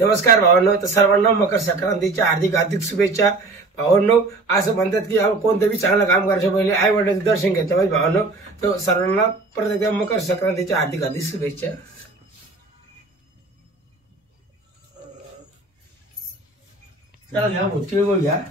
नमस्कार भावांनो, तर सर्वांना मकर संक्रांतीच्या हार्दिक शुभेच्छा. भावांनो, असं म्हणतात की कोणतंही चांगलं काम करायच्या पहिले आई वडिलांचं दर्शन घेतलं पाहिजे. भावांनो, तर सर्वांना परत एकदा मकर संक्रांतीच्या हार्दिक शुभेच्छा. चला घ्या तिळगुळ घ्या.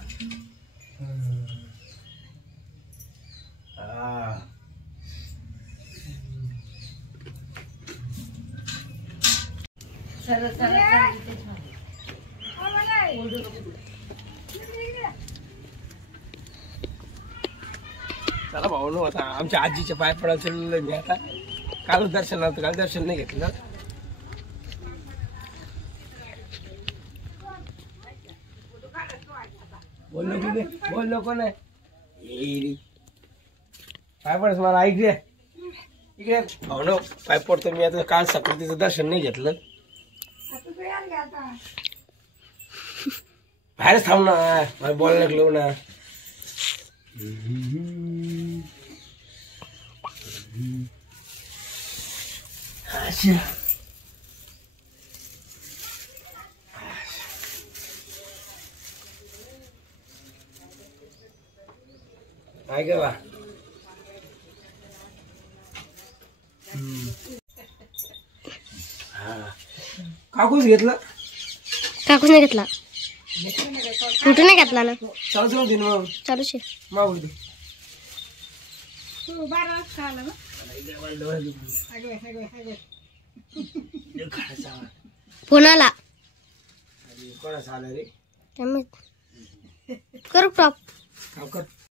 चला भाऊ, आता आमच्या आजीच्या पाय पडायला चाललेलं मी. आता काल दर्शन नव्हतं, काल दर्शन नाही घेतलं. बोललो कोण आहे पाय पडस मला ऐक रे. इकडे भाऊ पाय पडतो मी. आता काल संक्रांतीचं दर्शन नाही घेतलं. बाहेरच थांब ना, मला बोलायला लागलो ना. काय गे बा, काकूच घेतला. काकूच नाही घेतला. कुठे नाही घेतला ना. चालू दिन मग चालू शे मागू दे. फोन आला. कोणाचा आला रे? करू टॉप. कर